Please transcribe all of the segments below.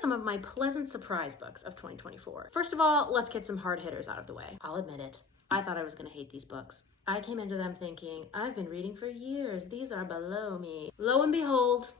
some of my pleasant surprise books of 2024. First of all, let's get some hard hitters out of the way. I'll admit it. I thought I was gonna hate these books. I came into them thinking, I've been reading for years. These are below me. Lo and behold,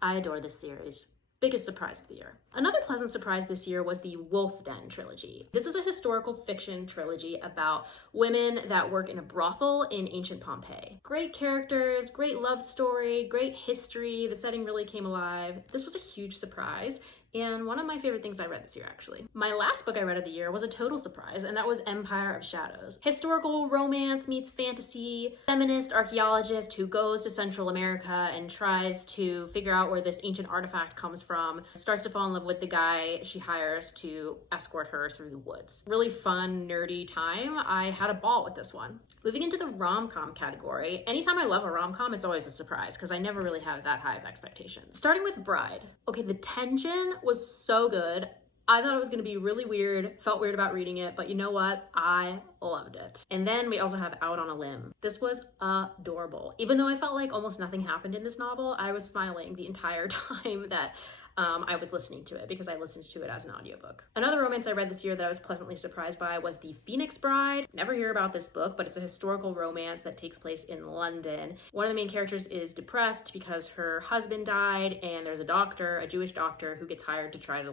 I adore this series. Biggest surprise of the year. Another pleasant surprise this year was the Wolf Den trilogy. This is a historical fiction trilogy about women that work in a brothel in ancient Pompeii. Great characters, great love story, great history. The setting really came alive. This was a huge surprise and one of my favorite things I read this year, actually. My last book I read of the year was a total surprise, and that was Empire of Shadows. Historical romance meets fantasy, feminist archaeologist who goes to Central America and tries to figure out where this ancient artifact comes from, starts to fall in love with the guy she hires to escort her through the woods. Really fun, nerdy time. I had a ball with this one. Moving into the rom-com category, anytime I love a rom-com, it's always a surprise because I never really have that high of expectations. Starting with Bride. Okay, the tension was so good. I thought it was gonna be really weird, felt weird about reading it, but you know what? I loved it. And then we also have Out on a Limb. This was adorable. Even though I felt like almost nothing happened in this novel, I was smiling the entire time that I was listening to it because I listened to it as an audiobook. Another romance I read this year that I was pleasantly surprised by was The Phoenix Bride. Never hear about this book, but it's a historical romance that takes place in London. One of the main characters is depressed because her husband died, and there's a doctor, a Jewish doctor, who gets hired to try to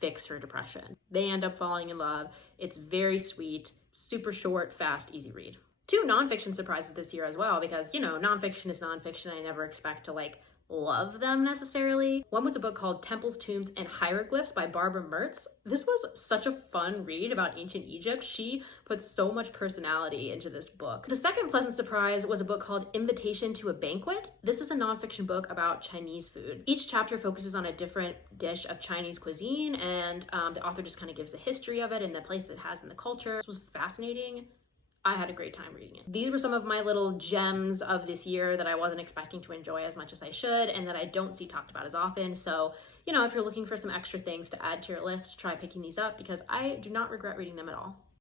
fix her depression. They end up falling in love. It's very sweet, super short, fast, easy read. Two nonfiction surprises this year as well because, nonfiction is nonfiction. I never expect to love them necessarily. One was a book called Temples, Tombs, and Hieroglyphs by Barbara Mertz. This was such a fun read about ancient Egypt. She put so much personality into this book. The second pleasant surprise was a book called Invitation to a Banquet. This is a nonfiction book about Chinese food. Each chapter focuses on a different dish of Chinese cuisine, and the author just kind of gives the history of it and the place that it has in the culture. This was fascinating. I had a great time reading it. These were some of my little gems of this year that I wasn't expecting to enjoy as much as I should and that I don't see talked about as often. So, if you're looking for some extra things to add to your list, try picking these up because I do not regret reading them at all.